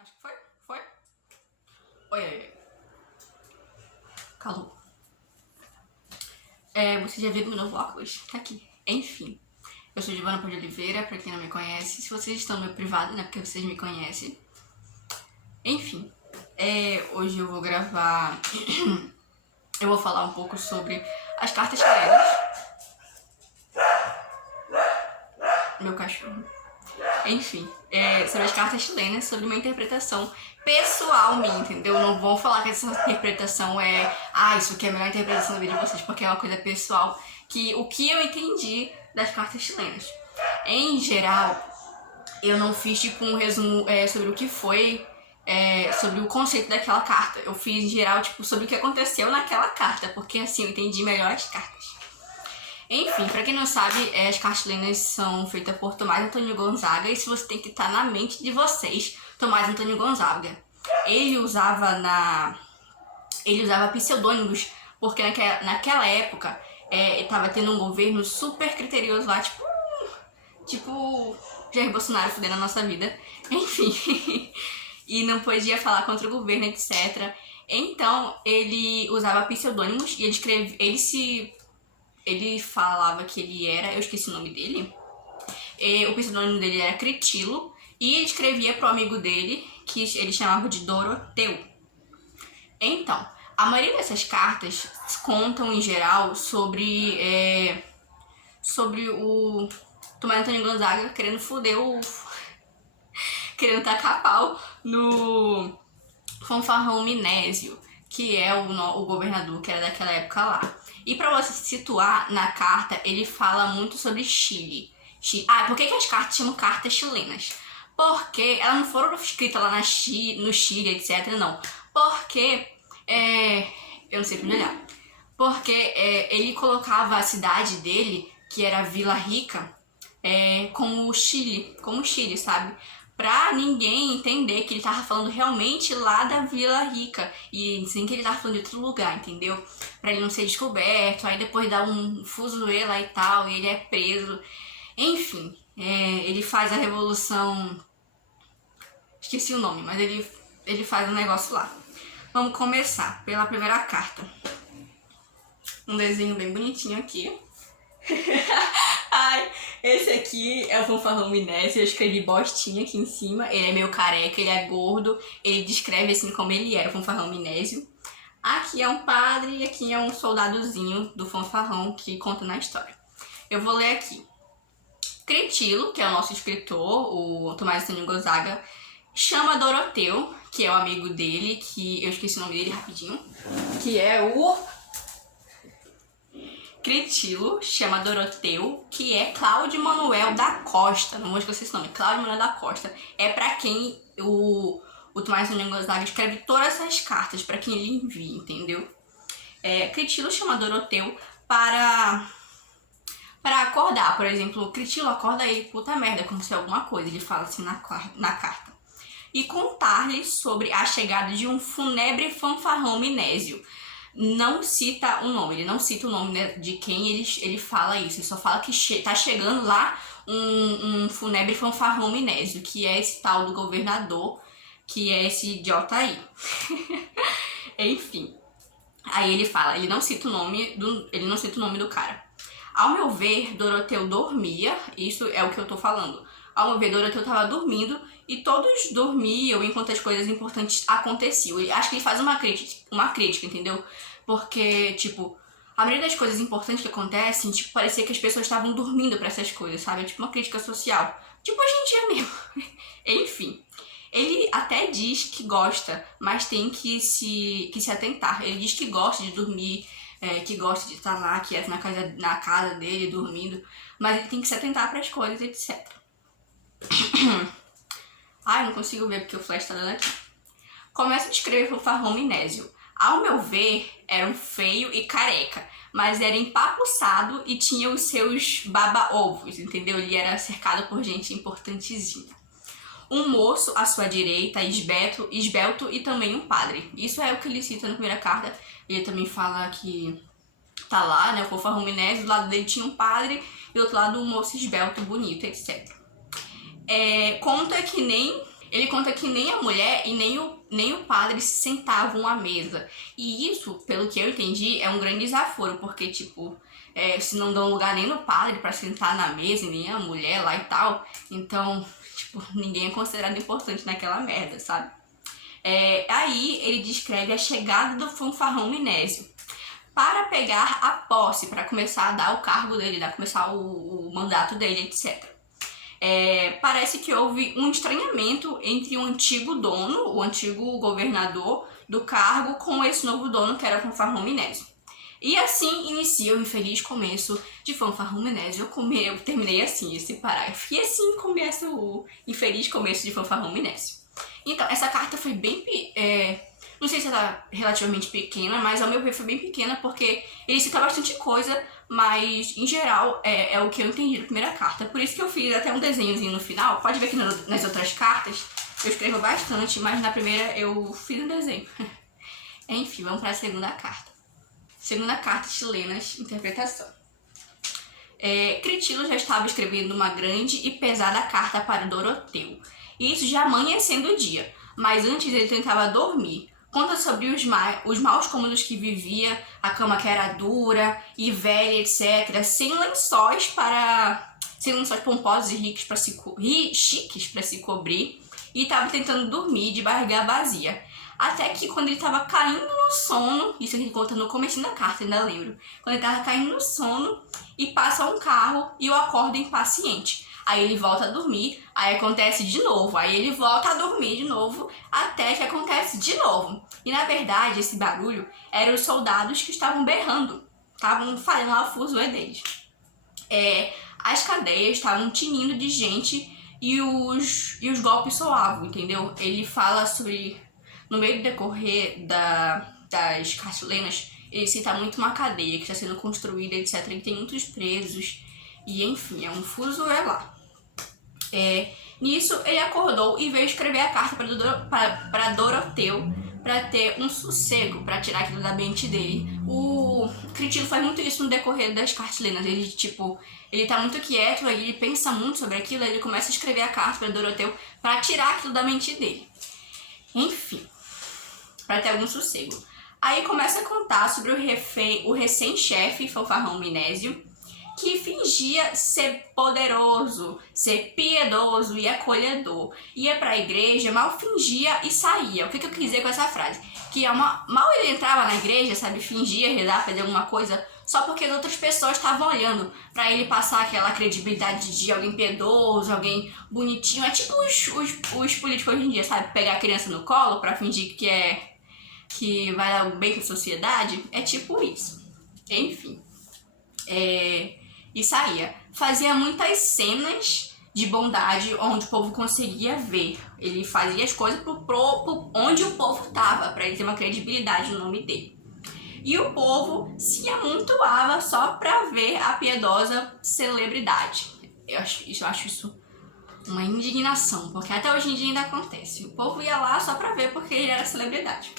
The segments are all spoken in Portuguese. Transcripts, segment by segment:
Acho que foi. Foi? Oi, oi, oi. Calou. Você já viu meu novo óculos? Tá aqui. Enfim. Eu sou Giovana Pão de Oliveira, pra quem não me conhece. Se vocês estão no meu privado, não é porque vocês me conhecem. Enfim. Hoje eu vou gravar... eu vou falar um pouco sobre as cartas chilenas. Meu cachorro. Enfim, sobre as cartas chilenas, sobre uma interpretação pessoal minha, entendeu? Não vão falar que essa interpretação isso aqui é a melhor interpretação da vida de vocês, porque é uma coisa pessoal, o que eu entendi das cartas chilenas. Em geral, eu não fiz tipo um resumo sobre o que foi, sobre o conceito daquela carta. Eu fiz em geral tipo sobre o que aconteceu naquela carta, porque assim eu entendi melhor as cartas. Enfim, pra quem não sabe, as cartas chilenas são feitas por Tomás Antônio Gonzaga, e se você tem que estar na mente de vocês, Tomás Antônio Gonzaga. Ele usava pseudônimos, porque naquela época tava tendo um governo super criterioso lá, tipo Jair Bolsonaro fudendo a nossa vida. Enfim, e não podia falar contra o governo, etc. Então, ele usava pseudônimos e ele falava que ele era... eu esqueci o nome dele. O pseudônimo dele era Critilo. E ele escrevia pro amigo dele, que ele chamava de Doroteu. Então, a maioria dessas cartas contam, em geral, sobre o Tomás Antônio Gonzaga querendo foder querendo tacar pau no Fanfarrão Minésio, que é o governador que era daquela época lá. E pra você se situar na carta, ele fala muito sobre Chile. Por que as cartas chamam cartas chilenas? Porque elas não foram escritas lá no Chile, etc. Não. Porque... eu não sei pra onde olhar. Porque ele colocava a cidade dele, que era Vila Rica, como Chile, sabe? Pra ninguém entender que ele tava falando realmente lá da Vila Rica, e sim que ele tava falando de outro lugar, entendeu? Pra ele não ser descoberto, aí depois dá um fuzuê lá e tal, e ele é preso. Enfim, ele faz a revolução... esqueci o nome, mas ele faz um negócio lá. Vamos começar pela primeira carta. Um desenho bem bonitinho aqui. Ai, esse aqui é o Fanfarrão Minésio. Eu escrevi bostinha aqui em cima. Ele é meio careca, ele é gordo. Ele descreve assim como ele era, o Fanfarrão Minésio. Aqui é um padre e aqui é um soldadozinho do fanfarrão que conta na história. Eu vou ler aqui. Critilo, que é o nosso escritor, o Tomás Antônio Gonzaga, chama Doroteu, que é o amigo dele, que eu esqueci o nome dele rapidinho, que é o... Critilo chama Doroteu, que é Cláudio Manuel da Costa. Não vou esquecer esse nome, Cláudio Manuel da Costa. É pra quem o Tomás Antônio Gonzaga escreve todas essas cartas, pra quem ele envia, entendeu? Critilo chama Doroteu para acordar. Por exemplo, Critilo, acorda aí, puta merda, aconteceu alguma coisa. Ele fala assim na carta. E contar-lhe sobre a chegada de um fúnebre fanfarrão Minésio. Não cita o nome, ele não cita o nome, né, de quem ele fala isso. Ele só fala que tá chegando lá um fúnebre fanfarrão Minésio, que é esse tal do governador, que é esse idiota aí. Enfim. Aí ele fala, ele não cita o nome do cara. Ao meu ver, Doroteu dormia, isso é o que eu tô falando. Ao meu ver, Doroteu tava dormindo e todos dormiam enquanto as coisas importantes aconteciam. Acho que ele faz uma crítica, entendeu? Porque, tipo, a maioria das coisas importantes que acontecem, tipo, parecia que as pessoas estavam dormindo pra essas coisas, sabe? É tipo uma crítica social. Tipo, a gente é mesmo. Enfim. Ele até diz que gosta, mas tem que se atentar. Ele diz que gosta de dormir, que gosta de estar lá, quieto na casa dele, dormindo. Mas ele tem que se atentar para as coisas, etc. Ai, não consigo ver porque o flash tá dando aqui. Começa a descrever o Fanfarrão Minésio. Ao meu ver, era um feio e careca, mas era empapuçado e tinha os seus baba-ovos, entendeu? Ele era cercado por gente importantezinha. Um moço à sua direita, esbelto e também um padre. Isso é o que ele cita na primeira carta. Ele também fala que tá lá, né, o Fanfarrão Minésio, do lado dele tinha um padre e do outro lado um moço esbelto, bonito, etc. Conta que nem Ele conta que nem a mulher e nem o padre se sentavam à mesa. E isso, pelo que eu entendi, é um grande desaforo, porque, tipo, se não dão lugar nem no padre pra sentar na mesa, e nem a mulher lá e tal, então, tipo, ninguém é considerado importante naquela merda, sabe? Aí ele descreve a chegada do fanfarrão Minésio para pegar a posse, para começar a dar o cargo dele, começar o mandato dele, etc. Parece que houve um estranhamento entre o antigo dono, o antigo governador do cargo, com esse novo dono, que era o fanfarrão Minésio. E assim inicia o infeliz começo de fanfarrão Minésio. Eu terminei assim esse parágrafo. E assim começa o infeliz começo de fanfarrão Minésio. Então, essa carta foi bem... não sei se ela é relativamente pequena, mas ao meu ver foi bem pequena, porque ele cita bastante coisa, mas em geral é o que eu entendi da primeira carta. Por isso que eu fiz até um desenhozinho no final. Pode ver que nas outras cartas eu escrevo bastante, mas na primeira eu fiz um desenho. Enfim, vamos para a segunda carta. Segunda carta, chilenas, interpretação. Critilo já estava escrevendo uma grande e pesada carta para Doroteu. E isso já amanhecendo o dia, mas antes ele tentava dormir. Conta sobre os maus cômodos que vivia, a cama que era dura e velha, etc. Sem lençóis pomposos e chiques para se cobrir. E estava tentando dormir de barriga vazia. Até que quando ele estava caindo no sono, isso ele conta no começo da carta, ainda lembro. Quando ele estava caindo no sono e passa um carro e o acorda impaciente. Aí ele volta a dormir, aí acontece de novo, aí ele volta a dormir de novo, até que acontece de novo. E na verdade, esse barulho eram os soldados que estavam berrando, estavam fazendo a fuzuê deles. As cadeias estavam tinindo de gente e os golpes soavam, entendeu? Ele fala sobre, no meio do decorrer das cartolanas, ele cita muito uma cadeia que está sendo construída, etc. E tem muitos presos, e enfim, é um fuzuê lá. Nisso, ele acordou e veio escrever a carta para Doroteu para ter um sossego, para tirar aquilo da mente dele. O Critilo faz muito isso no decorrer das cartolinas. Ele tá muito quieto, aí ele pensa muito sobre aquilo, aí ele começa a escrever a carta para Doroteu para tirar aquilo da mente dele. Enfim, para ter algum sossego. Aí começa a contar sobre o recém-chefe fanfarrão Minésio, que fingia ser poderoso, ser piedoso e acolhedor. Ia pra igreja, mal fingia e saía. O que eu quis dizer com essa frase? Que mal ele entrava na igreja, sabe, fingia rezar, fazer alguma coisa, só porque as outras pessoas estavam olhando, pra ele passar aquela credibilidade de alguém piedoso, alguém bonitinho. É tipo os políticos hoje em dia, sabe, pegar a criança no colo pra fingir que vai dar bem pra sociedade. É tipo isso. Enfim. E saía. Fazia muitas cenas de bondade onde o povo conseguia ver. Ele fazia as coisas onde o povo estava, para ele ter uma credibilidade no nome dele. E o povo se amontoava só para ver a piedosa celebridade. Eu acho isso uma indignação, porque até hoje em dia ainda acontece. O povo ia lá só para ver porque ele era celebridade.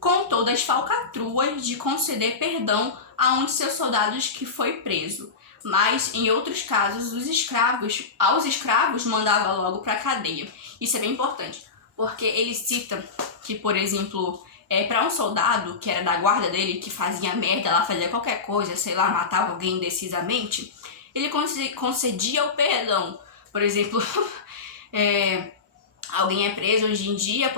Com todas as falcatruas de conceder perdão a um de seus soldados que foi preso. Mas, em outros casos, aos escravos mandava logo pra cadeia. Isso é bem importante, porque ele cita que, por exemplo, para um soldado que era da guarda dele, que fazia merda lá, fazia qualquer coisa, sei lá, matava alguém indecisamente, ele concedia o perdão. Por exemplo, alguém é preso hoje em dia,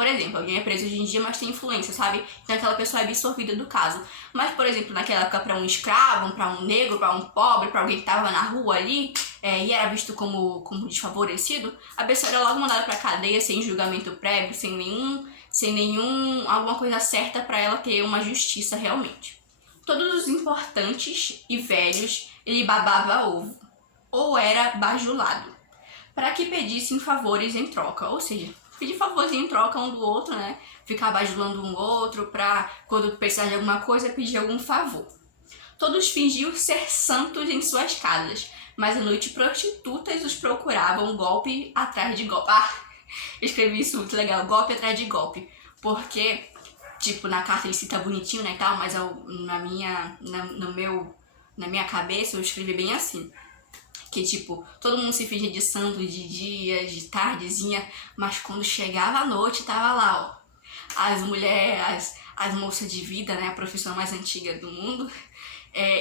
mas tem influência, sabe? Então aquela pessoa é absorvida do caso. Mas, por exemplo, naquela época, para um escravo, para um negro, para um pobre, para alguém que tava na rua ali, e era visto como desfavorecido, a pessoa era logo mandada pra cadeia sem julgamento prévio, sem nenhum alguma coisa certa para ela ter uma justiça realmente. Todos os importantes e velhos, ele babava ovo, ou era bajulado, para que pedissem favores em troca. Ou seja, pedir favorzinho em troca um do outro, né? Ficar bajulando um outro pra, quando precisar de alguma coisa, pedir algum favor. Todos fingiam ser santos em suas casas, mas à noite prostitutas os procuravam golpe atrás de golpe. Eu escrevi isso muito legal, golpe atrás de golpe. Porque, tipo, na carta ele cita bonitinho, né, e tal, mas na minha cabeça eu escrevi bem assim. Que, tipo, todo mundo se finge de santo de dia, de tardezinha, mas quando chegava a noite, tava lá, ó. As mulheres, as moças de vida, né, a profissão mais antiga do mundo,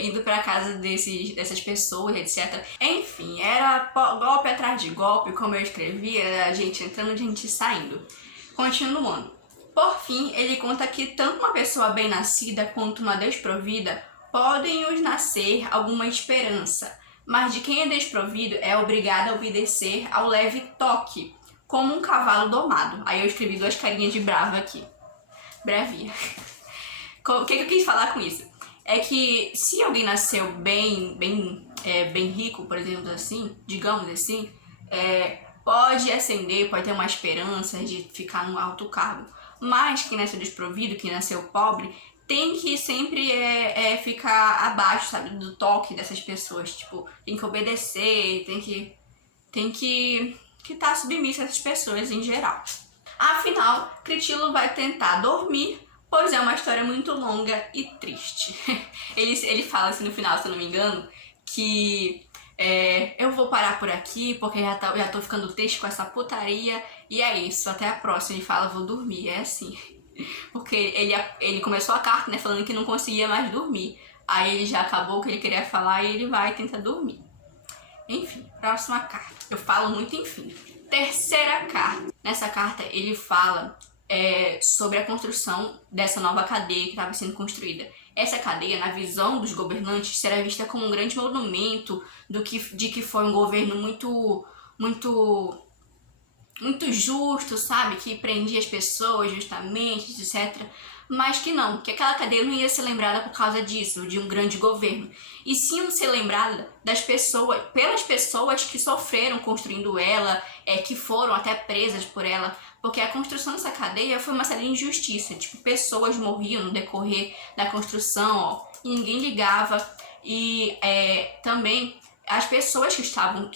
indo pra casa dessas pessoas, etc. Enfim, era golpe atrás de golpe, como eu escrevi, era gente entrando, gente saindo. Continuando. Por fim, ele conta que tanto uma pessoa bem-nascida quanto uma desprovida podem os nascer alguma esperança, mas de quem é desprovido é obrigado a obedecer ao leve toque, como um cavalo domado. Aí eu escrevi 2 carinhas de brava aqui. Bravia. O que eu quis falar com isso? É que se alguém nasceu bem rico, por exemplo, assim, digamos assim, pode ascender, pode ter uma esperança de ficar num alto cargo. Mas quem nasceu desprovido, quem nasceu pobre, tem que sempre ficar abaixo, sabe, do toque dessas pessoas. Tipo, tem que obedecer, tem que estar submisso a essas pessoas em geral. Afinal, Critilo vai tentar dormir, pois é uma história muito longa e triste. Ele fala assim no final, se eu não me engano, que eu vou parar por aqui porque já tô ficando triste com essa putaria e é isso, até a próxima. Ele fala, vou dormir, é assim. Porque ele começou a carta, né, falando que não conseguia mais dormir. Aí ele já acabou o que ele queria falar e ele vai tentar dormir. Enfim, próxima carta. Eu falo muito enfim. Terceira carta. Nessa carta ele fala sobre a construção dessa nova cadeia que estava sendo construída. Essa cadeia, na visão dos governantes, será vista como um grande monumento de que foi um governo muito justo, sabe? Que prendia as pessoas justamente, etc. Mas que não, que aquela cadeia não ia ser lembrada por causa disso, de um grande governo. E sim ser lembrada pelas pessoas que sofreram construindo ela, que foram até presas por ela. Porque a construção dessa cadeia foi uma série de injustiça. Tipo, pessoas morriam no decorrer da construção, ó, e ninguém ligava. E também as pessoas que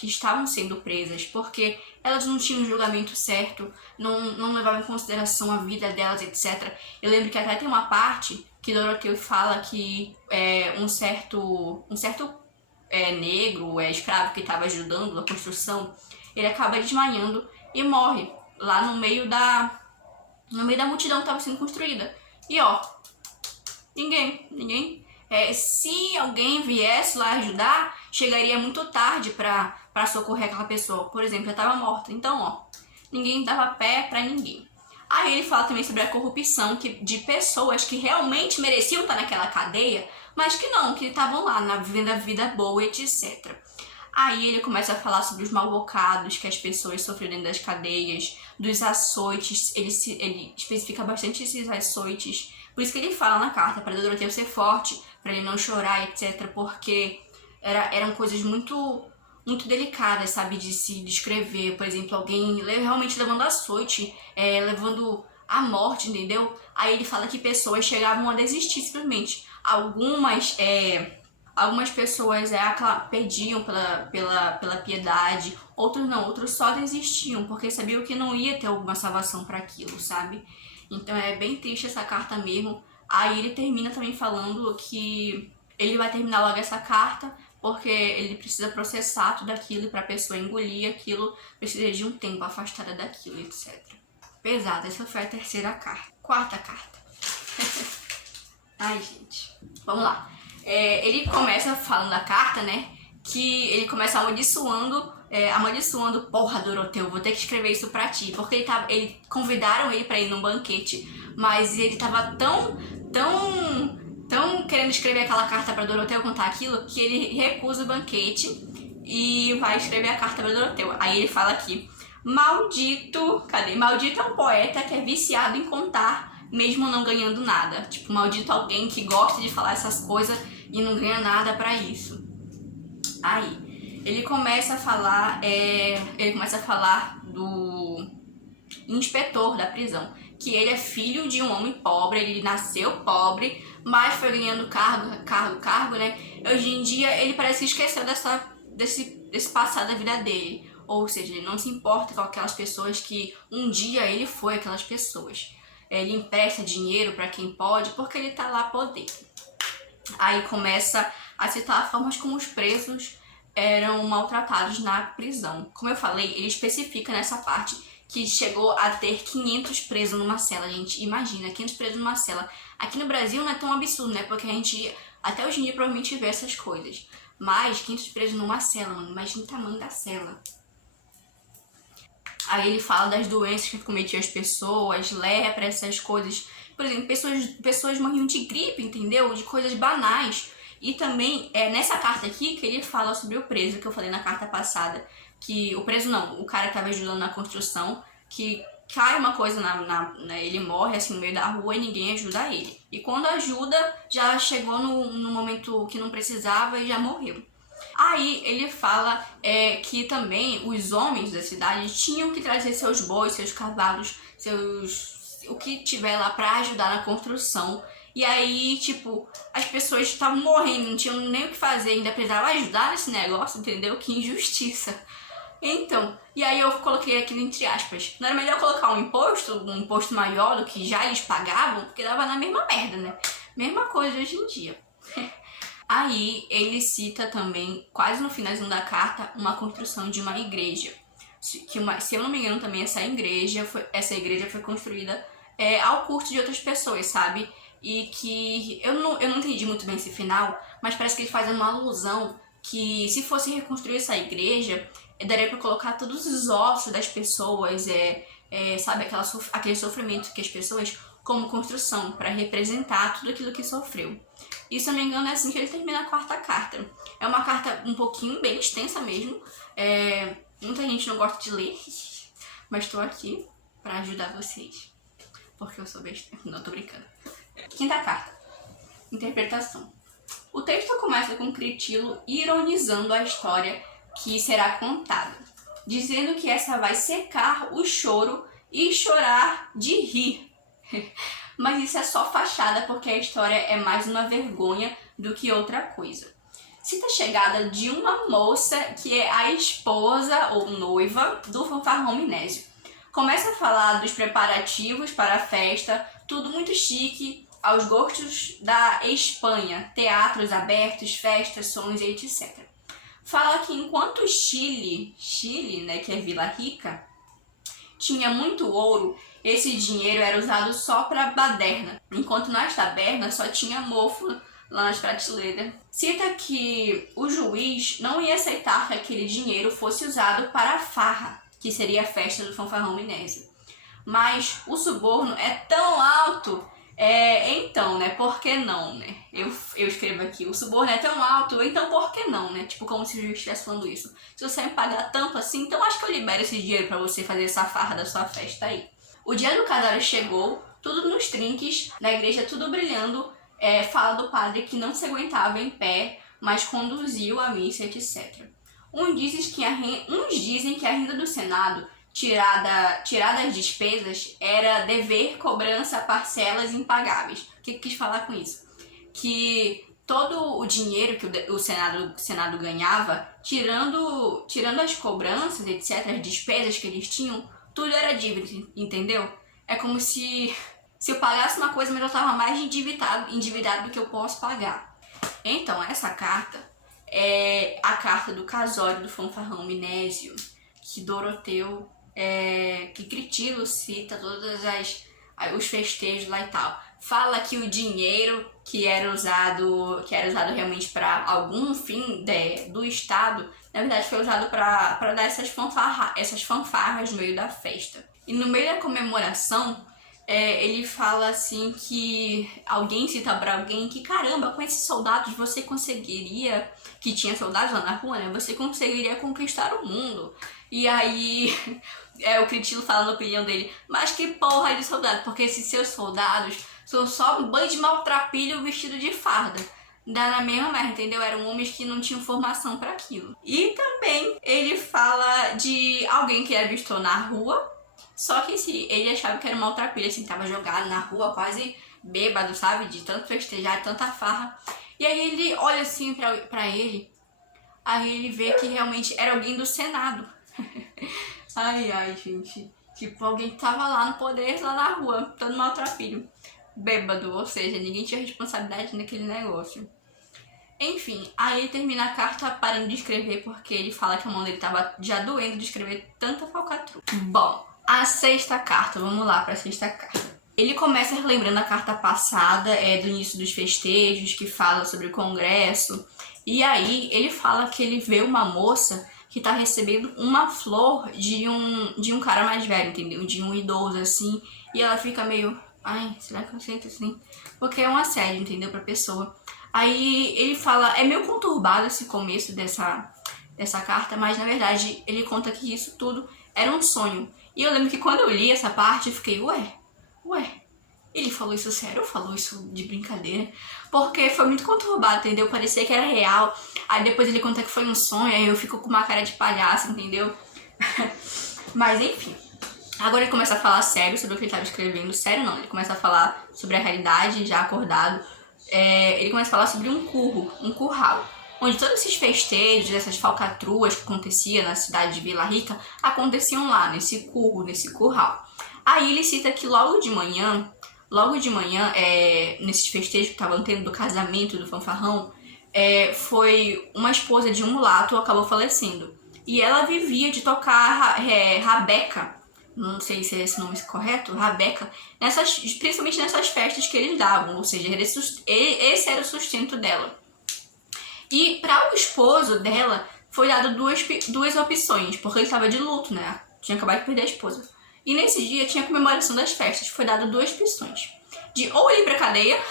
estavam sendo presas, porque elas não tinham um julgamento certo, não levavam em consideração a vida delas, etc. Eu lembro que até tem uma parte que Doroteu fala que um certo negro, escravo que estava ajudando na construção, ele acaba desmaiando e morre lá no meio da multidão que estava sendo construída. E ó, ninguém. Se alguém viesse lá ajudar, chegaria muito tarde pra socorrer aquela pessoa. Por exemplo, já estava morta. Então, ó, ninguém dava pé pra ninguém. Aí ele fala também sobre a corrupção de pessoas que realmente mereciam estar naquela cadeia, mas que não, que estavam lá vivendo a vida boa, etc. Aí ele começa a falar sobre os mal-bocados que as pessoas sofreram dentro das cadeias, dos açoites, ele especifica bastante esses açoites. Por isso que ele fala na carta, para Doroteu ser forte, para ele não chorar, etc. Porque eram coisas muito delicadas, sabe, de se descrever. Por exemplo, alguém realmente levando açoite, levando a morte, entendeu? Aí ele fala que pessoas chegavam a desistir simplesmente. Algumas pessoas pediam pela piedade, outros não, outros só desistiam, porque sabiam que não ia ter alguma salvação para aquilo, sabe? Então é bem triste essa carta mesmo. Aí ele termina também falando que ele vai terminar logo essa carta, porque ele precisa processar tudo aquilo e pra pessoa engolir aquilo, precisa de um tempo afastada daquilo, etc. Pesada, essa foi a terceira carta. Quarta carta. Ai, gente. Vamos lá. Ele começa falando da carta, né? Que ele começa amaldiçoando, porra, Doroteu, vou ter que escrever isso pra ti. Porque convidaram ele pra ir num banquete, mas ele tava tão querendo escrever aquela carta pra Doroteu contar aquilo, que ele recusa o banquete e vai escrever a carta pra Doroteu. Aí ele fala aqui, maldito, cadê? Maldito é um poeta que é viciado em contar, mesmo não ganhando nada. Tipo, maldito alguém que gosta de falar essas coisas e não ganha nada pra isso. Aí, ele começa a falar do inspetor da prisão, que ele é filho de um homem pobre, ele nasceu pobre, mas foi ganhando cargo, né? Hoje em dia, ele parece que esqueceu desse passado da vida dele. Ou seja, ele não se importa com aquelas pessoas que um dia ele foi aquelas pessoas. Ele empresta dinheiro para quem pode, porque ele tá lá podendo. Aí começa a citar formas como os presos eram maltratados na prisão. Como eu falei, ele especifica nessa parte que chegou a ter 500 presos numa cela, gente. Imagina, 500 presos numa cela. Aqui no Brasil não é tão absurdo, né? Porque a gente, até hoje em dia, provavelmente vê essas coisas. Mas 500 presos numa cela, mano. Imagina o tamanho da cela. Aí ele fala das doenças que cometiam as pessoas, lepra, essas coisas. Por exemplo, pessoas morriam de gripe, entendeu? De coisas banais. E também é nessa carta aqui que ele fala sobre o preso, que eu falei na carta passada. Que o preso não, o cara que estava ajudando na construção, que cai uma coisa ele morre assim no meio da rua e ninguém ajuda ele. E quando ajuda, já chegou no momento que não precisava e já morreu. Aí ele fala que também os homens da cidade tinham que trazer seus bois, seus cavalos, o que tiver lá pra ajudar na construção. E aí, tipo, as pessoas estavam morrendo, não tinham nem o que fazer, ainda precisavam ajudar nesse negócio, entendeu? Que injustiça. Então, e aí eu coloquei aqui entre aspas. Não era melhor colocar um imposto maior do que já eles pagavam? Porque dava na mesma merda, né? Mesma coisa hoje em dia. Aí ele cita também, quase no finalzinho da carta, uma construção de uma igreja. Se eu não me engano também, essa igreja foi construída ao custo de outras pessoas, sabe? E que eu não entendi muito bem esse final, mas parece que ele faz uma alusão que se fosse reconstruir essa igreja, daria pra colocar todos os ossos das pessoas, sabe, aquele sofrimento que as pessoas, como construção, para representar tudo aquilo que sofreu. E se eu não me engano é assim que ele termina a quarta carta. É uma carta um pouquinho bem extensa mesmo. Muita gente não gosta de ler, mas estou aqui para ajudar vocês. Porque eu sou besta. Não, tô brincando. Quinta carta. Interpretação. O texto começa com Critilo ironizando a história que será contada, dizendo que essa vai secar o choro e chorar de rir. Mas isso é só fachada porque a história é mais uma vergonha do que outra coisa. Cita a chegada de uma moça que é a esposa ou noiva do fanfarrão Minésio. Começa a falar dos preparativos para a festa, tudo muito chique, aos gostos da Espanha, teatros abertos, festas, sons e etc. Fala que enquanto Chile, né, que é Vila Rica, tinha muito ouro, esse dinheiro era usado só para baderna, enquanto nas tabernas só tinha mofo lá nas prateleiras. Cita que o juiz não ia aceitar que aquele dinheiro fosse usado para a farra, que seria a festa do fanfarrão Minésio. Mas o suborno é tão alto, então, né, por que não, né? Eu escrevo aqui, o suborno é tão alto, então por que não, né? Tipo, como se o juiz estivesse falando isso. Se você me pagar tanto assim, então acho que eu libero esse dinheiro pra você fazer essa farra da sua festa aí. O dia do cadáver chegou, tudo nos trinques, na igreja tudo brilhando, fala do padre que não se aguentava em pé, mas conduziu a missa, etc. Uns dizem que a renda do Senado, tirada as despesas, era dever cobrança parcelas impagáveis. O que quis falar com isso? Que todo o dinheiro que o Senado ganhava, tirando as cobranças, etc., as despesas que eles tinham, tudo era dívida, entendeu? É como se eu pagasse uma coisa, mas eu estava mais endividado do que eu posso pagar. Então, essa carta é a carta do casório do fanfarrão Minésio, que Doroteu, que Critilo cita todos os festejos lá e tal. Fala que o dinheiro que era usado realmente para algum fim do Estado, na verdade foi usado para dar essas fanfarras no meio da festa. E no meio da comemoração, ele fala assim que alguém cita pra alguém que, caramba, com esses soldados você conseguiria, que tinha soldados lá na rua, né? Você conseguiria conquistar o mundo. E aí o Critilo fala na opinião dele, mas que porra de soldado, porque esses seus soldados são só um bando de maltrapilho vestido de farda. Dá na mesma merda, entendeu? Eram homens que não tinham formação para aquilo. E também ele fala de alguém que avistou na rua, só que ele achava que era um maltrapilho, assim, tava jogado na rua, quase bêbado, sabe? De tanto festejar, de tanta farra. E aí ele olha assim pra ele, aí ele vê que realmente era alguém do Senado. Ai, gente. Tipo, alguém que tava lá no poder, lá na rua, todo maltrapilho. Bêbado, ou seja, ninguém tinha responsabilidade naquele negócio. Enfim, aí ele termina a carta parando de escrever porque ele fala que a mão dele tava já doendo de escrever tanta falcatrua. Bom, a sexta carta, vamos lá pra sexta carta. Ele começa relembrando a carta passada, do início dos festejos, que fala sobre o congresso. E aí ele fala que ele vê uma moça que tá recebendo uma flor de um cara mais velho, entendeu? De um idoso, assim. E ela fica meio, ai, será que eu sinto assim? Porque é um assédio, entendeu? Pra pessoa. Aí ele fala, é meio conturbado esse começo dessa carta, mas na verdade ele conta que isso tudo era um sonho. E eu lembro que quando eu li essa parte, eu fiquei, ué, ele falou isso sério ou falou isso de brincadeira? Porque foi muito conturbado, entendeu? Parecia que era real. Aí depois ele conta que foi um sonho, aí eu fico com uma cara de palhaço, entendeu? Mas enfim. Agora ele começa a falar sério sobre o que ele estava escrevendo. Sério não, ele começa a falar sobre a realidade, já acordado. Ele começa a falar sobre um curral. Onde todos esses festejos, essas falcatruas que acontecia na cidade de Vila Rica, aconteciam lá, nesse curral. Aí ele cita que logo de manhã, nesses festejos que estavam tendo do casamento do fanfarrão, foi uma esposa de um mulato acabou falecendo. E ela vivia de tocar rabeca, não sei se é esse nome correto, rabeca, principalmente nessas festas que eles davam, ou seja, esse era o sustento dela. E para o esposo dela foi dado duas opções, porque ele estava de luto, né? Tinha acabado de perder a esposa. E nesse dia tinha a comemoração das festas, foi dado duas opções. De ou ele ir pra cadeia,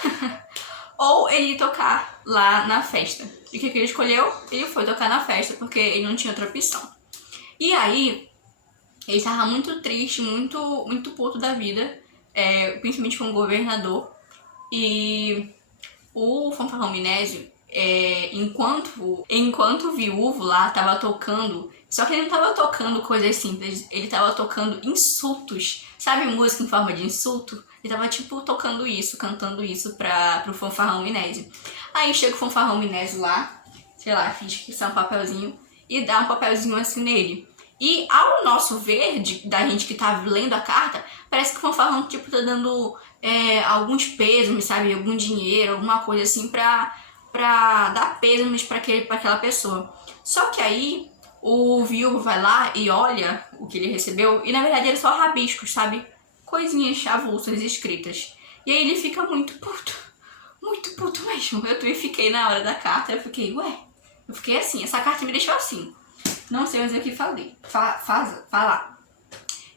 ou ele ir tocar lá na festa. E o que ele escolheu? Ele foi tocar na festa, porque ele não tinha outra opção. E aí, ele estava muito triste, muito, muito puto da vida, principalmente com o governador. E o fanfarrão Minésio, enquanto o viúvo lá tava tocando, só que ele não tava tocando coisas simples, ele tava tocando insultos, sabe, música em forma de insulto? Ele tava tipo tocando isso, cantando isso pro fanfarrão Minésio. Aí chega o fanfarrão Minésio lá, sei lá, finge que isso é um papelzinho e dá um papelzinho assim nele. E ao nosso ver, da gente que tá lendo a carta, parece que o fanfarrão tipo tá dando alguns pêsames, sabe, algum dinheiro, alguma coisa assim pra dar pêsames pra aquela pessoa. Só que aí o viúvo vai lá e olha o que ele recebeu e na verdade era só rabiscos, sabe? Coisinhas avulsas escritas. E aí ele fica muito puto mesmo. Eu também fiquei na hora da carta, eu fiquei assim, essa carta me deixou assim. Não sei mais o que falei. Falar.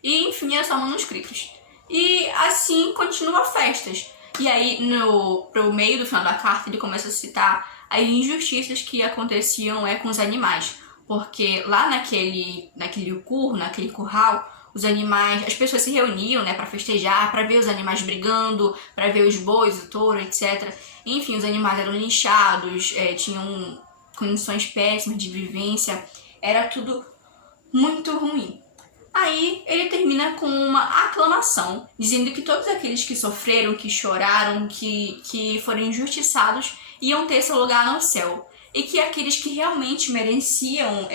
E enfim, era só manuscritos. E assim continua festas. E aí, pro meio do final da carta, ele começa a citar as injustiças que aconteciam com os animais. Porque lá naquele curral, os animais, as pessoas se reuniam, né, para festejar, para ver os animais brigando, para ver os bois, o touro, etc. Enfim, os animais eram linchados, tinham condições péssimas de vivência, era tudo muito ruim. Aí ele termina com uma aclamação, dizendo que todos aqueles que sofreram, que choraram, que foram injustiçados, iam ter seu lugar no céu. E que aqueles que realmente mereciam,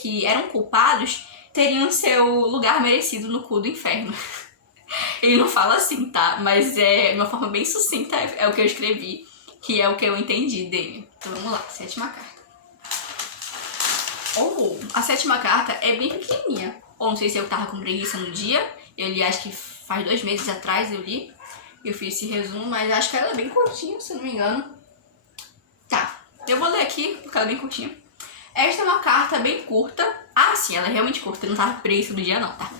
que eram culpados, teriam seu lugar merecido no cu do inferno. Ele não fala assim, tá? Mas é uma forma bem sucinta, é o que eu escrevi, que é o que eu entendi dele. Então vamos lá, sétima carta. A sétima carta é bem pequenininha. Ou não sei se eu tava com preguiça no dia. Eu li, acho que faz 2 meses atrás eu li. Eu fiz esse resumo, mas acho que ela é bem curtinha, se eu não me engano. Tá, eu vou ler aqui, porque ela é bem curtinha. Esta é uma carta bem curta. Ah, sim, ela é realmente curta. Eu não tava com preguiça no dia não, tá?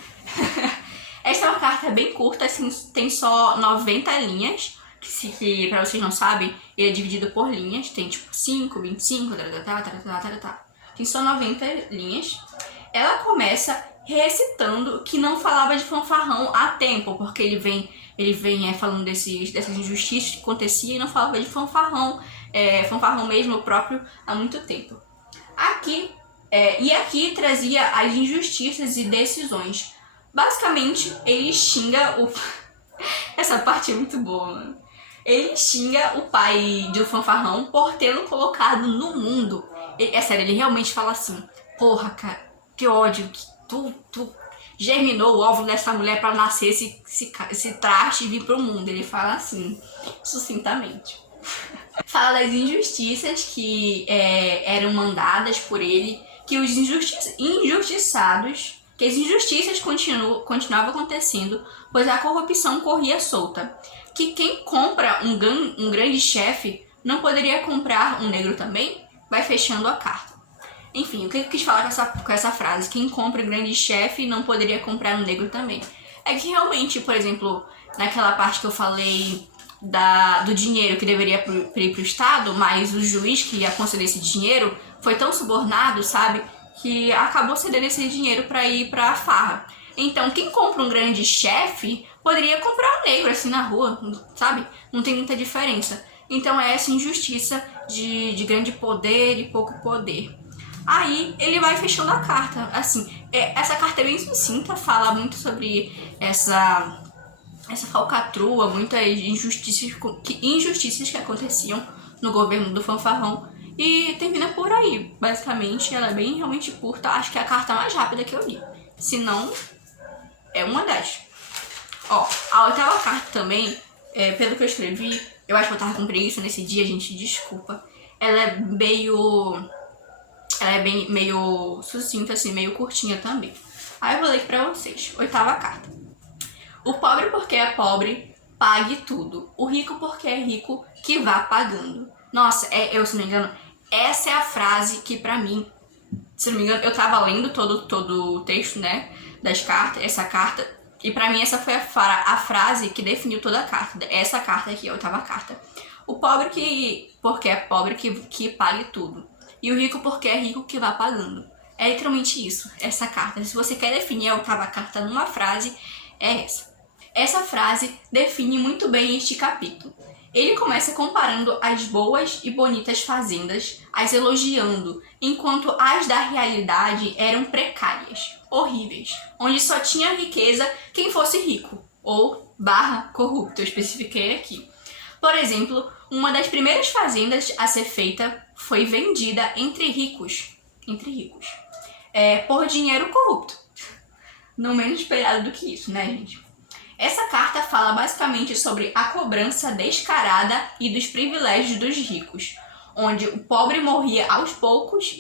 Esta é uma carta bem curta, assim, tem só 90 linhas. Que pra vocês não sabem, ele é dividido por linhas. Tem tipo 5, 25, tem só 90 linhas. Ela começa recitando que não falava de fanfarrão há tempo, porque ele vem falando dessas injustiças que aconteciam e não falava de fanfarrão, fanfarrão mesmo próprio há muito tempo. Aqui trazia as injustiças e decisões. Basicamente, ele xinga o... Essa parte é muito boa, mano. Ele xinga o pai do fanfarrão por tê-lo colocado no mundo. É sério, ele realmente fala assim: porra, cara, que ódio, que tu germinou o óvulo dessa mulher pra nascer esse traste e vir pro mundo. Ele fala assim, sucintamente. Fala das injustiças que eram mandadas por ele, que os injustiçados, que as injustiças continuavam acontecendo, pois a corrupção corria solta. Que quem compra um grande chefe não poderia comprar um negro também? Vai fechando a carta. Enfim, o que eu quis falar com essa frase? Quem compra um grande chefe não poderia comprar um negro também. É que realmente, por exemplo, naquela parte que eu falei do dinheiro que deveria ir para o Estado, mas o juiz que ia conceder esse dinheiro foi tão subornado, sabe, que acabou cedendo esse dinheiro para ir para a farra. Então, quem compra um grande chefe poderia comprar um negro assim na rua, sabe? Não tem muita diferença. Então, é essa injustiça de grande poder e pouco poder. Aí ele vai fechando a carta. Assim, essa carta é bem sucinta, fala muito sobre essa falcatrua, muitas injustiças que aconteciam no governo do Fanfarrão. E termina por aí. Basicamente, ela é bem realmente curta. Acho que é a carta mais rápida que eu li. Se não, é uma das. Ó, a oitava carta também, pelo que eu escrevi, eu acho que eu tava com preguiça nesse dia, gente, desculpa. Ela é meio sucinta, assim, meio curtinha também. Aí eu vou ler aqui pra vocês. Oitava carta. O pobre porque é pobre, pague tudo. O rico porque é rico, que vá pagando. Nossa, se não me engano, essa é a frase que pra mim, se não me engano, eu tava lendo todo o texto, né, das cartas, essa carta, e pra mim essa foi a frase que definiu toda a carta. Essa carta aqui, a oitava carta. O pobre porque é pobre, que pague tudo. E o rico porque é rico, que vá pagando. É literalmente isso, essa carta. Se você quer definir a oitava carta numa frase, é essa. Essa frase define muito bem este capítulo. Ele começa comparando as boas e bonitas fazendas, as elogiando, enquanto as da realidade eram precárias, horríveis, onde só tinha riqueza quem fosse rico, ou corrupto, eu especifiquei aqui. Por exemplo, uma das primeiras fazendas a ser feita foi vendida entre ricos, por dinheiro corrupto. Não menos esperado do que isso, né, gente? Essa carta fala basicamente sobre a cobrança descarada e dos privilégios dos ricos, onde o pobre morria aos poucos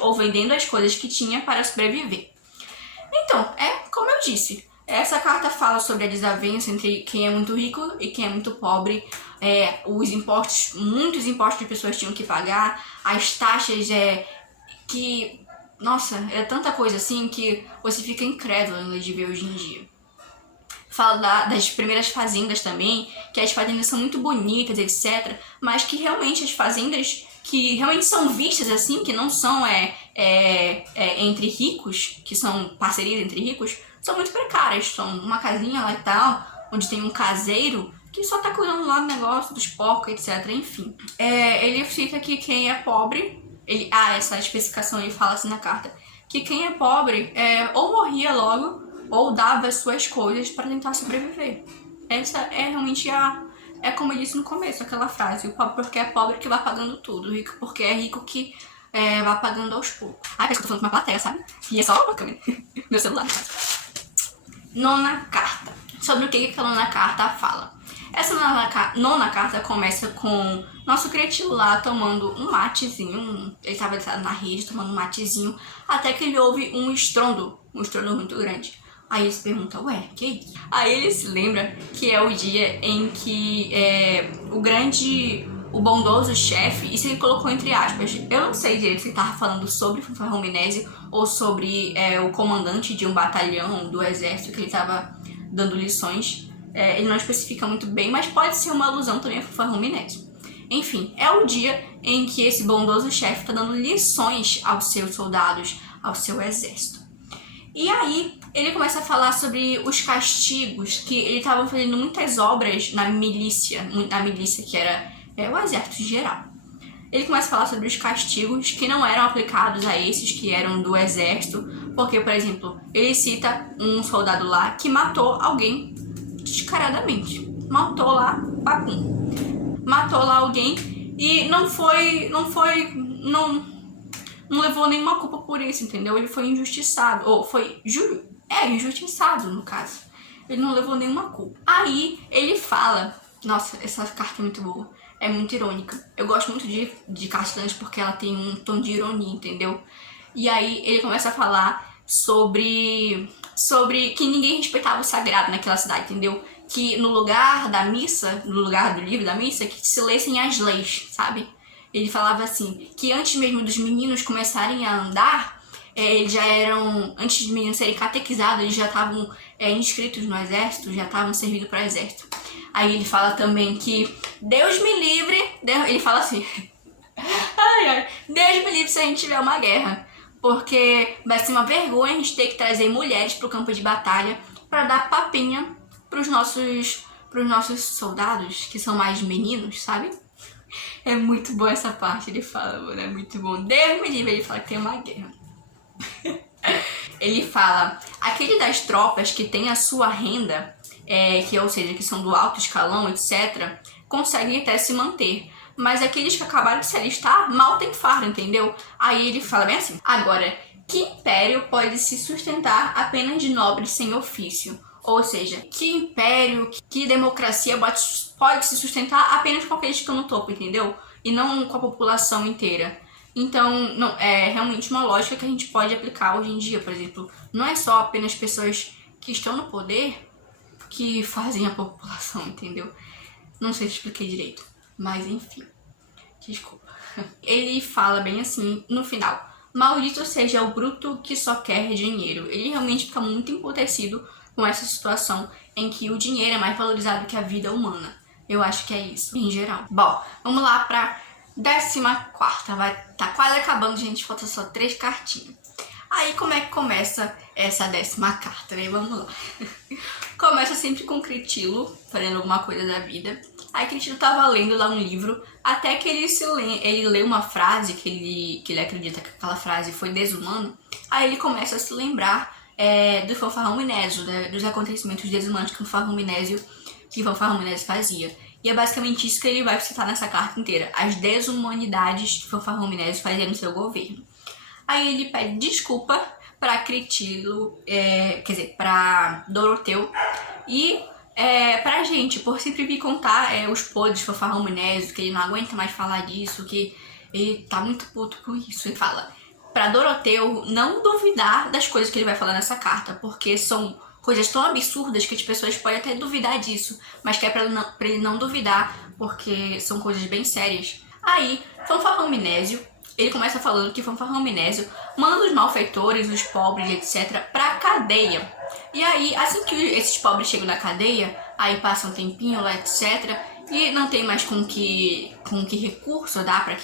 ou vendendo as coisas que tinha para sobreviver. Então, como eu disse, essa carta fala sobre a desavença entre quem é muito rico e quem é muito pobre, os impostos, muitos impostos que as pessoas tinham que pagar, as taxas que... Nossa, é tanta coisa assim que você fica incrédulo de ver hoje em dia. Fala das primeiras fazendas também, que as fazendas são muito bonitas, etc. Mas que realmente as fazendas que realmente são vistas assim, que não são entre ricos, que são parcerias entre ricos, são muito precárias. São uma casinha lá e tal, onde tem um caseiro que só tá cuidando lá do negócio, dos porcos, etc. Enfim. Ele cita que quem é pobre... essa especificação ele fala assim na carta, que quem é pobre ou morria logo ou dava as suas coisas para tentar sobreviver. Essa é realmente como eu disse no começo, aquela frase, o pobre porque é pobre que vai pagando tudo, o rico porque é rico que vai pagando aos poucos. Parece que eu tô falando com uma plateia, sabe? E é só uma câmera, meu celular. Nona carta. Sobre o que a nona carta fala. Essa nona carta começa com nosso criativo lá tomando um matezinho. Ele estava deitado na rede tomando um matezinho, até que ele ouve um estrondo muito grande. Aí ele se pergunta, que é isso? Aí ele se lembra que é o dia em que o bondoso chefe, isso ele colocou entre aspas, eu não sei direito se ele estava falando sobre Fanfarrão Minésio ou sobre o comandante de um batalhão do exército que ele estava dando lições. Ele não especifica muito bem, mas pode ser uma alusão também a Fanfarrão Minésio. Enfim, é o dia em que esse bondoso chefe está dando lições aos seus soldados, ao seu exército. E aí, ele começa a falar sobre os castigos, que ele estava fazendo muitas obras na milícia que era o exército geral. Ele começa a falar sobre os castigos que não eram aplicados a esses que eram do exército, porque, por exemplo, ele cita um soldado lá que matou alguém descaradamente. Matou lá, papum. Matou lá alguém e não levou nenhuma culpa por isso, entendeu? Ele foi injustiçado, ou foi injustiçado, no caso. Ele não levou nenhuma culpa. Aí ele fala Nossa, essa carta é muito boa. É muito irônica. Eu gosto muito de Castanhos porque ela tem um tom de ironia, entendeu? E aí ele começa a falar sobre que ninguém respeitava o sagrado naquela cidade, entendeu? Que no lugar da missa, no lugar do livro da missa, que se lessem as leis, sabe? Ele falava assim, que antes mesmo dos meninos começarem a andar, eles já eram, antes dos meninos serem catequizados, eles já estavam inscritos no exército, já estavam servindo para o exército. Aí ele fala também que Deus me livre, ele fala assim, Deus me livre se a gente tiver uma guerra, porque vai ser uma vergonha a gente ter que trazer mulheres pro campo de batalha para dar papinha pros nossos soldados, que são mais meninos, sabe? É muito boa essa parte, ele fala, mano, é muito bom. Deus me livre, ele fala que tem uma guerra. Ele fala, aquele das tropas que tem a sua renda, ou seja, que são do alto escalão, etc., conseguem até se manter. Mas aqueles que acabaram de se alistar, mal tem fardo, entendeu? Aí ele fala bem assim, agora, que império pode se sustentar apenas de nobres sem ofício? Ou seja, que império, que democracia pode se sustentar apenas com aqueles que estão no topo, entendeu? E não com a população inteira. Então, não, é realmente uma lógica que a gente pode aplicar hoje em dia, por exemplo. Não é só apenas pessoas que estão no poder que fazem a população, entendeu? Não sei se expliquei direito, mas enfim. Desculpa. Ele fala bem assim no final. Maldito seja o bruto que só quer dinheiro. Ele realmente fica muito emputecido com essa situação em que o dinheiro é mais valorizado que a vida humana. Eu acho que é isso, em geral. Bom, vamos lá pra 14ª. Vai tá quase acabando, gente. Falta só 3 cartinhas. Aí como é que começa essa 10ª carta, né? Vamos lá. Começa sempre com Critilo fazendo alguma coisa da vida. Aí Critilo tava lendo lá um livro, até que ele lê uma frase que ele acredita que aquela frase foi desumana. Aí ele começa a se lembrar do Fanfarrão Minésio, dos acontecimentos desumanos que o Fanfarrão Minésio fazia. E é basicamente isso que ele vai citar nessa carta inteira, as desumanidades que o Fanfarrão Minésio fazia no seu governo. Aí ele pede desculpa pra Critilo, pra Doroteu e pra gente, por sempre vir contar os podres do Fanfarrão Minésio, que ele não aguenta mais falar disso, que ele tá muito puto com isso. Ele fala pra Doroteu não duvidar das coisas que ele vai falar nessa carta, porque são coisas tão absurdas que as pessoas podem até duvidar disso, mas que é pra ele não duvidar, porque são coisas bem sérias. Aí, Fanfarrão Minésio, ele começa falando que Fanfarrão Minésio manda os malfeitores, os pobres, etc., pra cadeia. E aí, assim que esses pobres chegam na cadeia, aí passa um tempinho lá, etc., e não tem mais com que recurso dá pra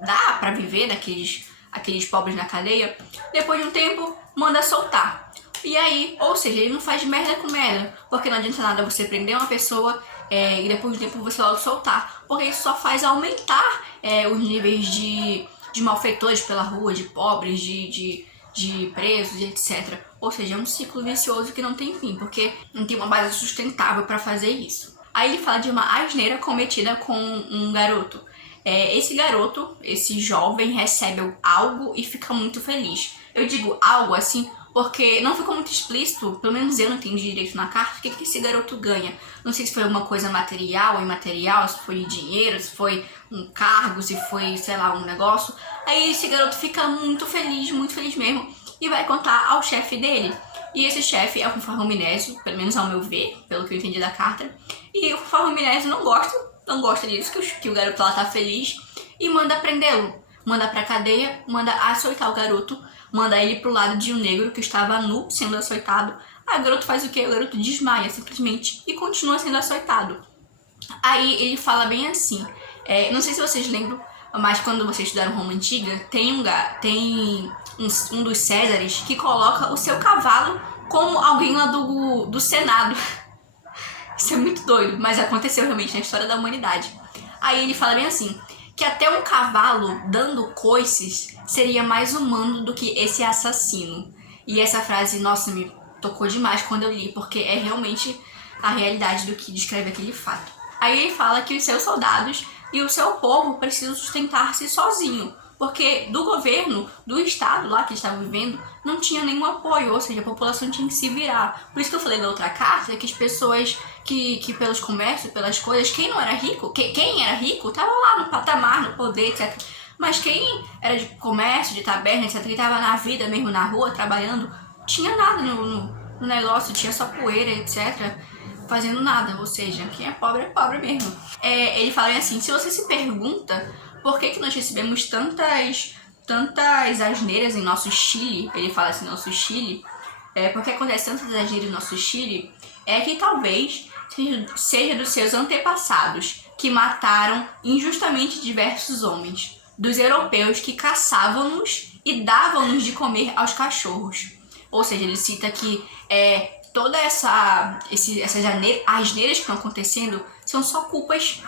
dá pra viver aqueles pobres na cadeia. Depois de um tempo, manda soltar. E aí, ou seja, ele não faz merda com merda, porque não adianta nada você prender uma pessoa e depois de um tempo você logo soltar, porque isso só faz aumentar os níveis de malfeitores pela rua, de pobres, de presos, etc. Ou seja, é um ciclo vicioso que não tem fim, porque não tem uma base sustentável para fazer isso. Aí ele fala de uma asneira cometida com um garoto. Esse garoto, esse jovem, recebe algo e fica muito feliz. Eu digo algo assim porque não ficou muito explícito, pelo menos eu não entendi direito na carta, o que esse garoto ganha. Não sei se foi alguma coisa material ou imaterial, se foi dinheiro, se foi um cargo, se foi, sei lá, um negócio. Aí esse garoto fica muito feliz mesmo, e vai contar ao chefe dele. E esse chefe é o Fanfarrão Minésio, pelo menos ao meu ver, pelo que eu entendi da carta. E o Fanfarrão Minésio não gosta disso, que o garoto lá tá feliz, e manda prendê-lo. Manda pra cadeia, manda açoitar o garoto, manda ele pro lado de um negro que estava nu, sendo açoitado. Aí o garoto faz o quê? O garoto desmaia, simplesmente, e continua sendo açoitado. Aí ele fala bem assim, não sei se vocês lembram, mas quando vocês estudaram Roma Antiga, tem um dos Césares que coloca o seu cavalo como alguém lá do Senado. Isso é muito doido, mas aconteceu realmente na história da humanidade. Aí ele fala bem assim, que até um cavalo dando coices seria mais humano do que esse assassino. E essa frase, nossa, me tocou demais quando eu li, porque é realmente a realidade do que descreve aquele fato. Aí ele fala que os seus soldados e o seu povo precisam sustentar-se sozinho, porque do governo, do estado lá que eles estavam vivendo, não tinha nenhum apoio, ou seja, a população tinha que se virar. Por isso que eu falei da outra carta, que as pessoas que pelos comércios, pelas coisas, quem não era rico, quem era rico, tava lá no patamar, no poder, etc. Mas quem era de comércio, de taberna, etc., que tava na vida mesmo, na rua, trabalhando, tinha nada no negócio, tinha só poeira, etc., fazendo nada. Ou seja, quem é pobre mesmo. Ele fala assim, se você se pergunta por que nós recebemos tantas asneiras em nosso Chile, ele fala assim, nosso Chile, porque acontece tantas asneiras no nosso Chile, é que talvez seja dos seus antepassados que mataram injustamente diversos homens, dos europeus que caçavam-nos e davam-nos de comer aos cachorros. Ou seja, ele cita que toda essas asneiras que estão acontecendo são só culpas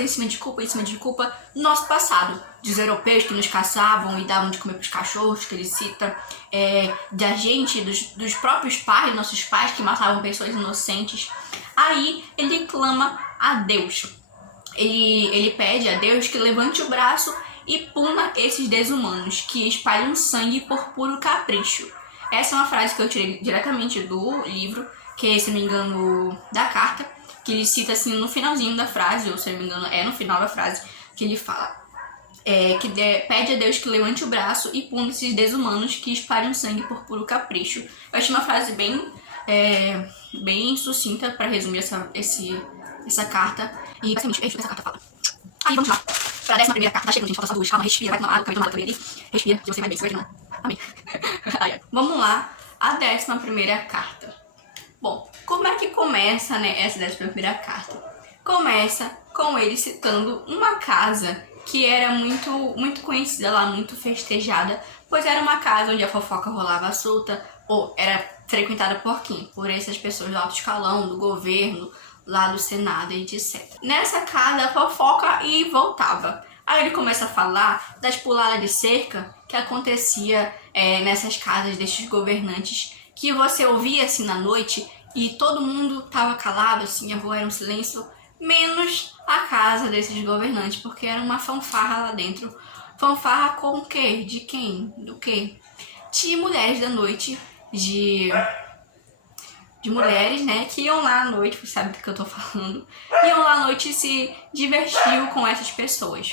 em cima de culpa do nosso passado, dos europeus que nos caçavam e davam de comer para os cachorros, que ele cita, da gente, dos próprios pais, nossos pais que matavam pessoas inocentes. Aí ele clama a Deus, ele pede a Deus que levante o braço e puna esses desumanos que espalham sangue por puro capricho. Essa é uma frase que eu tirei diretamente do livro, que é, se não me engano, da carta, que ele cita assim no finalzinho da frase, ou se não me engano é no final da frase, que ele fala pede a Deus que levante o braço e puna esses desumanos que espalham sangue por puro capricho. Eu achei uma frase bem sucinta para resumir essa carta. E basicamente é isso que essa carta fala. Aí vamos lá para a 11ª carta. Tá chegando, gente, falta só 2. Calma, respira, vai tomar água, acabei de tomar água também ali. Respira, que você vai bem, você vai não. Amém. Vamos lá, a 11ª carta. Bom, como é que começa, né, essa 11ª carta? Começa com ele citando uma casa que era muito conhecida lá, muito festejada, pois era uma casa onde a fofoca rolava solta, ou era frequentada por quem? Por essas pessoas do alto escalão, do governo, lá do Senado e etc. Nessa casa, a fofoca e voltava. Aí ele começa a falar das puladas de cerca que acontecia nessas casas destes governantes, que você ouvia assim na noite e todo mundo tava calado, assim, a rua era um silêncio, menos a casa desses governantes, porque era uma fanfarra lá dentro. Fanfarra com o quê? De quem? Do quê? De mulheres da noite, de mulheres, né, que iam lá à noite, você sabe do que eu tô falando, iam lá à noite e se divertiam com essas pessoas.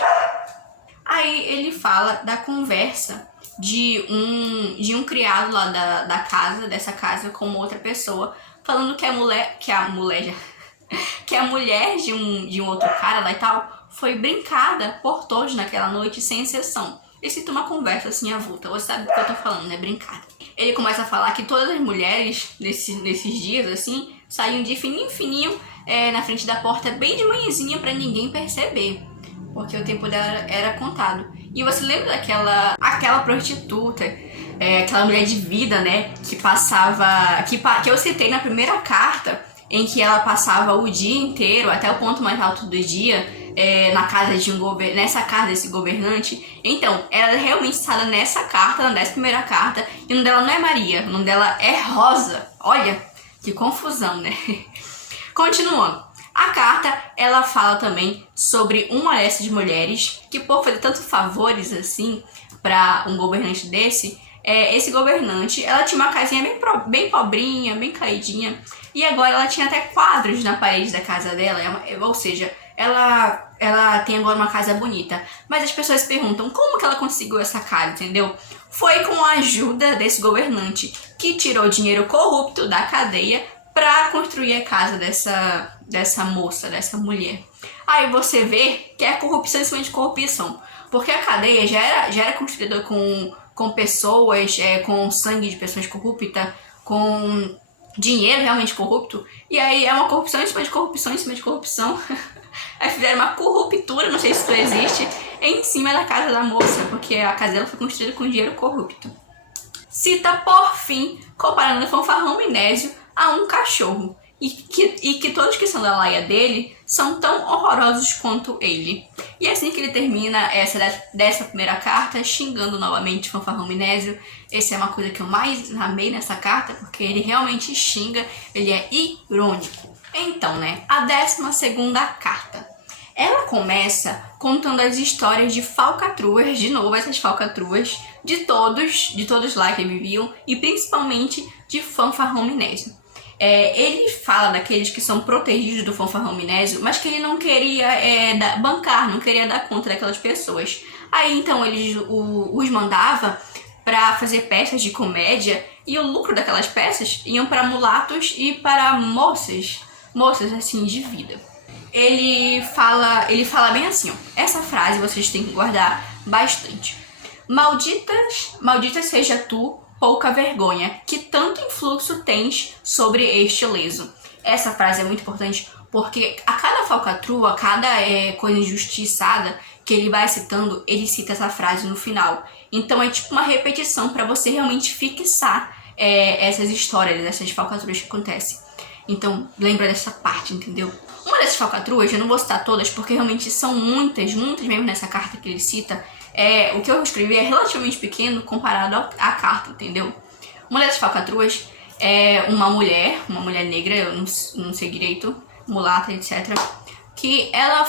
Aí ele fala da conversa de um criado lá dessa casa com outra pessoa, falando que a mulher de um outro cara lá e tal foi brincada por todos naquela noite, sem exceção. Ele cita uma conversa assim avulta, você sabe do que eu tô falando, né? Brincada. Ele começa a falar que todas as mulheres nesses dias, assim, saíam de fininho na frente da porta bem de manhãzinha pra ninguém perceber, porque o tempo dela era contado. E você lembra aquela prostituta, aquela mulher de vida, né, que passava, que eu citei na primeira carta, em que ela passava o dia inteiro, até o ponto mais alto do dia, na casa nessa casa desse governante. Então, ela é realmente citada nessa carta, na 11ª carta, e o nome dela não é Maria, o nome dela é Rosa. Olha, que confusão, né? Continuando. A carta, ela fala também sobre uma dessas mulheres que, por fazer tantos favores assim para um governante desse, esse governante, ela tinha uma casinha bem pobrinha, bem caidinha, e agora ela tinha até quadros na parede da casa dela, ou seja, ela tem agora uma casa bonita. Mas as pessoas se perguntam como que ela conseguiu essa casa, entendeu? Foi com a ajuda desse governante que tirou dinheiro corrupto da cadeia para construir a casa dessa moça, dessa mulher. Aí você vê que é corrupção em cima de corrupção, porque a cadeia já era construída com pessoas, com sangue de pessoas corruptas, com dinheiro realmente corrupto, e aí é uma corrupção em cima de corrupção em cima de corrupção. Aí fizeram uma corruptura, não sei se isso existe, em cima da casa da moça, porque a casa dela foi construída com dinheiro corrupto. Cita, por fim, comparando o fanfarrão Minésio a um cachorro, e que todos que são da laia dele são tão horrorosos quanto ele. E é assim que ele termina dessa primeira carta, xingando novamente o fanfarrão Minésio. Essa é uma coisa que eu mais amei nessa carta, porque ele realmente xinga, ele é irônico. Então, né, a 12ª carta. Ela começa contando as histórias de falcatruas, de novo essas falcatruas, de todos lá que viviam, e principalmente de Fanfarrão Minésio. Ele fala daqueles que são protegidos do Fanfarrão Minésio, mas que ele não queria bancar, não queria dar conta daquelas pessoas. Aí então ele os mandava para fazer peças de comédia, e o lucro daquelas peças iam para mulatos e para moças assim de vida. Ele fala bem assim, ó, essa frase vocês têm que guardar bastante. Maldita seja tu, pouca vergonha, que tanto influxo tens sobre este leso. Essa frase é muito importante porque a cada falcatrua, a cada coisa injustiçada que ele vai citando, ele cita essa frase no final. Então é tipo uma repetição para você realmente fixar essas histórias, essas falcatruas que acontecem. Então lembra dessa parte, entendeu? Uma dessas falcatruas, eu não vou citar todas porque realmente são muitas mesmo nessa carta que ele cita. O que eu escrevi é relativamente pequeno comparado à carta, entendeu? Uma dessas falcatruas é uma mulher negra, eu não sei direito, mulata, etc. Que ela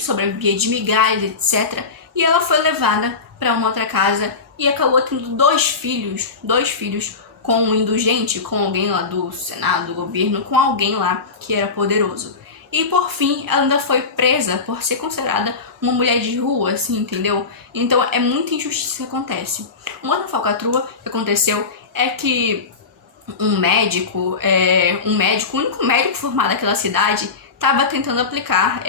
sobrevivia de migalhas, etc. E ela foi levada para uma outra casa e acabou tendo dois filhos com um indulgente, com alguém lá do Senado, do governo, com alguém lá que era poderoso. E por fim, ela ainda foi presa por ser considerada uma mulher de rua, assim, entendeu? Então é muita injustiça que acontece. Uma outra falcatrua que aconteceu é que um médico, o único médico formado naquela cidade, estava tentando aplicar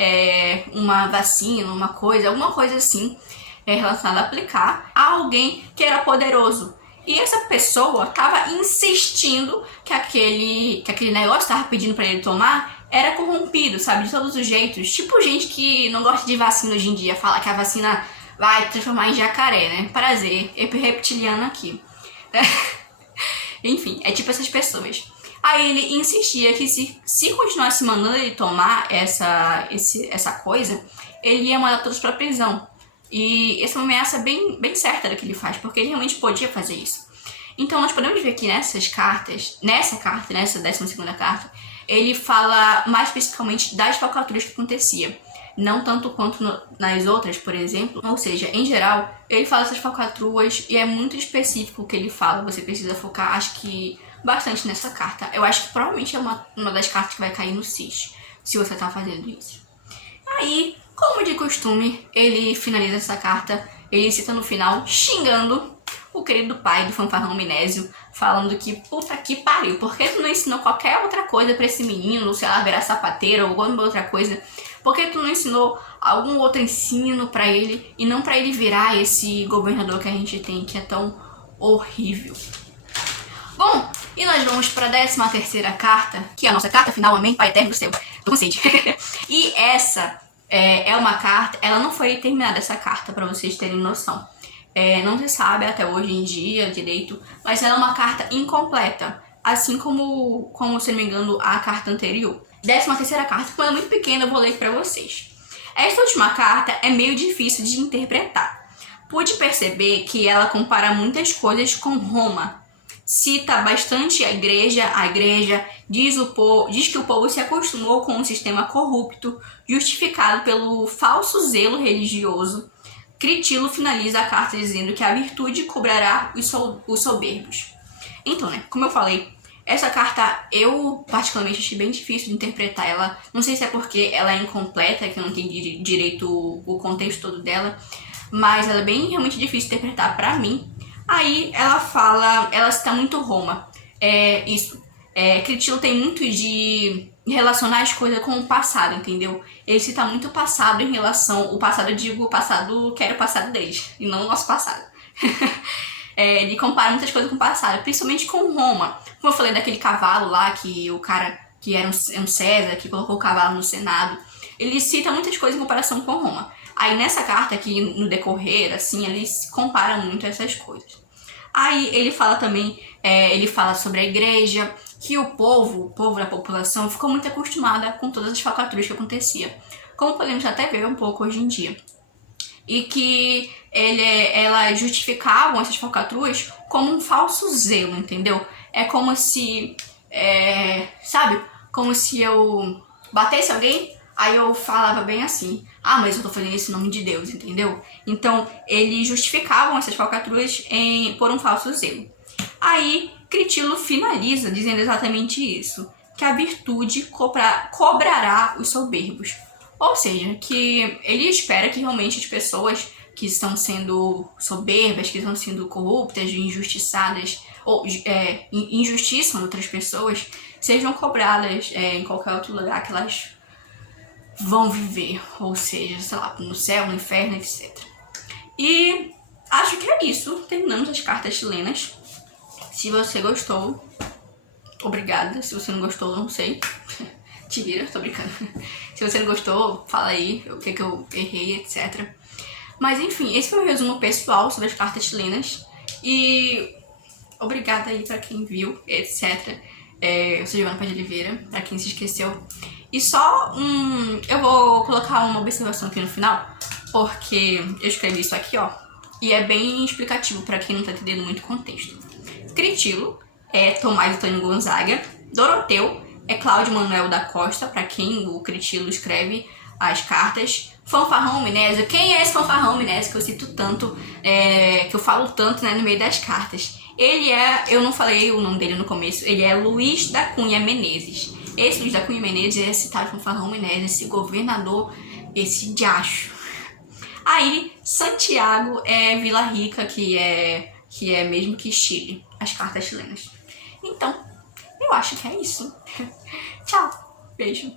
uma vacina, alguma coisa assim, relacionada a aplicar a alguém que era poderoso. E essa pessoa estava insistindo que aquele negócio que estava pedindo para ele tomar era corrompido, sabe? De todos os jeitos. Tipo gente que não gosta de vacina hoje em dia, fala que a vacina vai transformar em jacaré, né? Prazer, reptiliano aqui. Enfim, é tipo essas pessoas. Aí ele insistia que se continuasse mandando ele tomar essa coisa, ele ia mandar todos pra prisão. E essa é uma ameaça bem certa do que ele faz, porque ele realmente podia fazer isso. Então nós podemos ver que nessa 12ª carta, ele fala mais especificamente das falcatruas que acontecia. Não tanto quanto nas outras, por exemplo. Ou seja, em geral, ele fala essas falcatruas e é muito específico o que ele fala. Você precisa focar, acho que, bastante nessa carta. Eu acho que provavelmente é uma das cartas que vai cair no CIS, se você tá fazendo isso. Aí, como de costume, ele finaliza essa carta, ele cita no final, xingando o querido pai do Fanfarrão Minésio, falando que puta que pariu, por que tu não ensinou qualquer outra coisa pra esse menino, sei lá, virar sapateiro ou alguma outra coisa? Por que tu não ensinou algum outro ensino pra ele e não pra ele virar esse governador que a gente tem, que é tão horrível? Bom, e nós vamos pra 13ª carta, que é a nossa carta final, amém, Pai Eterno do Céu. Tô com sede. E essa é uma carta, ela não foi terminada essa carta, pra vocês terem noção. Não se sabe até hoje em dia direito, mas ela é uma carta incompleta, assim como se não me engano, a carta anterior. 13ª carta, como ela é muito pequena, eu vou ler pra vocês. Esta última carta é meio difícil de interpretar. Pude perceber que ela compara muitas coisas com Roma. Cita bastante a igreja diz que o povo se acostumou com um sistema corrupto, justificado pelo falso zelo religioso. Critilo finaliza a carta dizendo que a virtude cobrará os soberbos. Então, né, como eu falei, essa carta eu particularmente achei bem difícil de interpretar ela. Não sei se é porque ela é incompleta, que eu não entendi direito o contexto todo dela, mas ela é bem realmente difícil de interpretar pra mim. Aí ela cita muito Roma. Critilo tem muito de relacionar as coisas com o passado, entendeu? Ele cita muito o passado em relação... O passado, eu digo o passado que era o passado deles, e não o nosso passado. Ele compara muitas coisas com o passado, principalmente com Roma. Como eu falei daquele cavalo lá, que o cara que era um César, que colocou o cavalo no Senado. Ele cita muitas coisas em comparação com Roma. Aí nessa carta aqui, no decorrer, assim, ele compara muito essas coisas. Aí ele fala também, ele fala sobre a igreja, que o povo da população ficou muito acostumada com todas as falcatruas que acontecia, como podemos até ver um pouco hoje em dia. E que elas justificavam essas falcatruas como um falso zelo, entendeu? É como se, sabe? Como se eu batesse alguém, Aí eu falava bem assim, ah, mas eu tô fazendo isso em nome de Deus, entendeu? Então, eles justificavam essas falcatruas por um falso zelo. Aí, Critilo finaliza dizendo exatamente isso, que a virtude cobrará os soberbos. Ou seja, que ele espera que realmente as pessoas que estão sendo soberbas, que estão sendo corruptas, injustiçadas, ou injustiçam outras pessoas, sejam cobradas em qualquer outro lugar que elas vão viver, ou seja, sei lá, no céu, no inferno, etc. E acho que é isso. Terminamos as cartas chilenas. Se você gostou, obrigada. Se você não gostou, não sei. Te vira, tô brincando. Se você não gostou, fala aí o que eu errei, etc. Mas enfim, esse foi o resumo pessoal sobre as cartas chilenas. E obrigada aí pra quem viu, etc. Eu sou Giovana Paz de Oliveira, pra quem se esqueceu. E só eu vou colocar uma observação aqui no final, porque eu escrevi isso aqui, ó. E é bem explicativo pra quem não tá entendendo muito o contexto. Critilo é Tomás Antônio Gonzaga. Doroteu é Cláudio Manuel da Costa, pra quem o Critilo escreve as cartas. Fanfarrão Minésio. Quem é esse Fanfarrão Minésio que eu cito tanto, que eu falo tanto, né, no meio das cartas? Ele eu não falei o nome dele no começo, ele é Luiz da Cunha Menezes. Esse Luiz da Cunha Menezes é esse tal Fanfarrão Minésio, esse governador, esse diacho. Aí, Santiago é Vila Rica, que é mesmo que Chile, as cartas chilenas. Então, eu acho que é isso. Tchau, beijo.